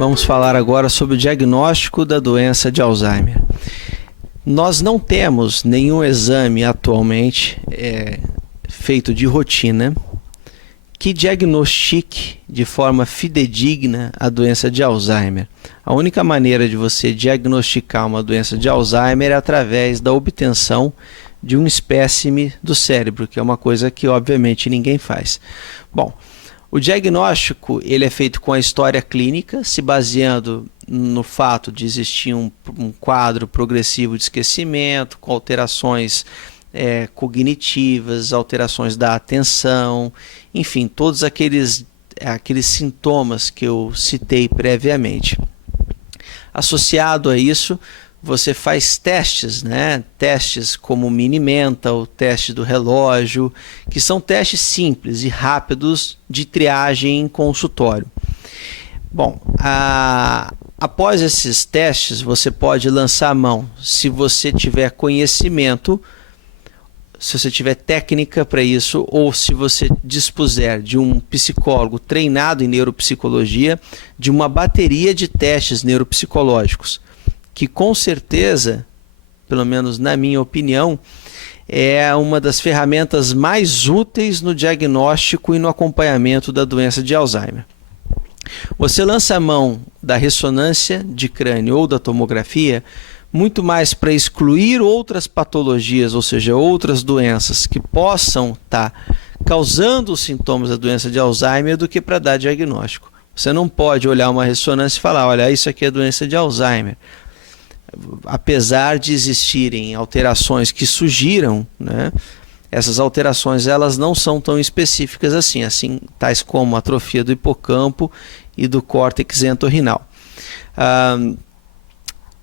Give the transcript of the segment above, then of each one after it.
Vamos falar agora sobre o diagnóstico da doença de Alzheimer. Nós não temos nenhum exame atualmente feito de rotina que diagnostique de forma fidedigna a doença de Alzheimer. A única maneira de você diagnosticar uma doença de Alzheimer é através da obtenção de um espécime do cérebro, que é uma coisa que obviamente ninguém faz. Bom, o diagnóstico ele é feito com a história clínica, se baseando no fato de existir um quadro progressivo de esquecimento, com alterações cognitivas, alterações da atenção, enfim, todos aqueles sintomas que eu citei previamente. Associado a isso, você faz testes, testes como o Mini-Mental, o teste do relógio, que são testes simples e rápidos de triagem em consultório. Bom, após esses testes, você pode lançar a mão, se você tiver conhecimento, se você tiver técnica para isso, ou se você dispuser de um psicólogo treinado em neuropsicologia, de uma bateria de testes neuropsicológicos, que com certeza, pelo menos na minha opinião, é uma das ferramentas mais úteis no diagnóstico e no acompanhamento da doença de Alzheimer. Você lança a mão da ressonância de crânio ou da tomografia muito mais para excluir outras patologias, ou seja, outras doenças que possam estar causando os sintomas da doença de Alzheimer do que para dar diagnóstico. Você não pode olhar uma ressonância e falar, olha, isso aqui é doença de Alzheimer. Apesar de existirem alterações que sugiram, essas alterações elas não são tão específicas assim, tais como a atrofia do hipocampo e do córtex entorrinal.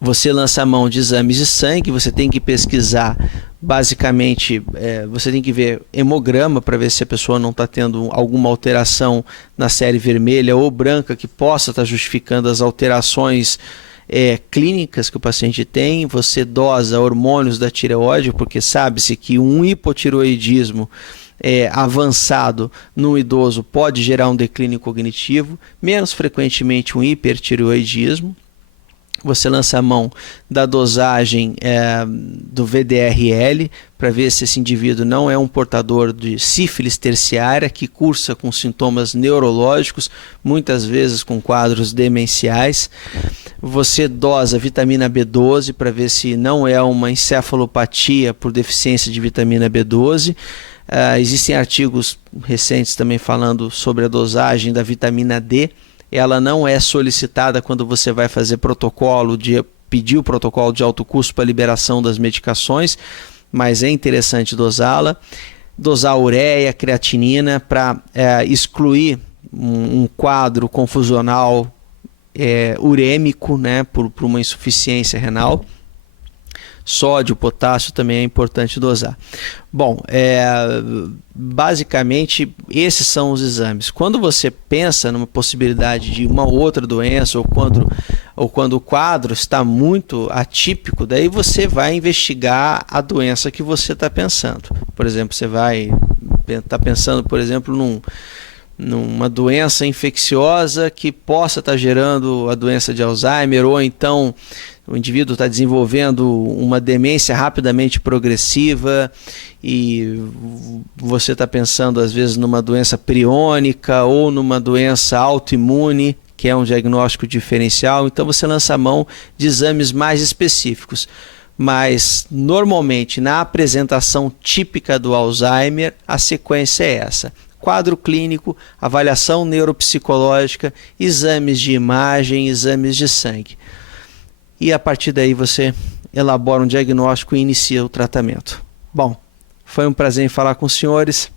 Você lança a mão de exames de sangue, você tem que pesquisar, basicamente, você tem que ver hemograma para ver se a pessoa não está tendo alguma alteração na série vermelha ou branca que possa estar justificando as alterações clínicas que o paciente tem. Você dosa hormônios da tireoide, porque sabe-se que um hipotireoidismo avançado no idoso pode gerar um declínio cognitivo, menos frequentemente um hipertireoidismo. Você lança a mão da dosagem do VDRL para ver se esse indivíduo não é um portador de sífilis terciária que cursa com sintomas neurológicos, muitas vezes com quadros demenciais. Você dosa vitamina B12 para ver se não é uma encefalopatia por deficiência de vitamina B12. Existem artigos recentes também falando sobre a dosagem da vitamina D. Ela não é solicitada quando você vai fazer pedir o protocolo de alto custo para liberação das medicações, mas é interessante dosá-la. Dosar ureia, creatinina para excluir um quadro confusional urêmico, por uma insuficiência renal. Sódio, potássio também é importante dosar. Bom, basicamente esses são os exames. Quando você pensa numa possibilidade de uma outra doença ou quando o quadro está muito atípico, daí você vai investigar a doença que você está pensando. Por exemplo, você vai estar pensando, por exemplo, numa doença infecciosa que possa estar gerando a doença de Alzheimer, ou então o indivíduo está desenvolvendo uma demência rapidamente progressiva e você está pensando às vezes numa doença priônica ou numa doença autoimune, que é um diagnóstico diferencial. Então você lança a mão de exames mais específicos. Mas normalmente na apresentação típica do Alzheimer a sequência é essa: quadro clínico, avaliação neuropsicológica, exames de imagem, exames de sangue. E a partir daí você elabora um diagnóstico e inicia o tratamento. Bom, foi um prazer em falar com os senhores.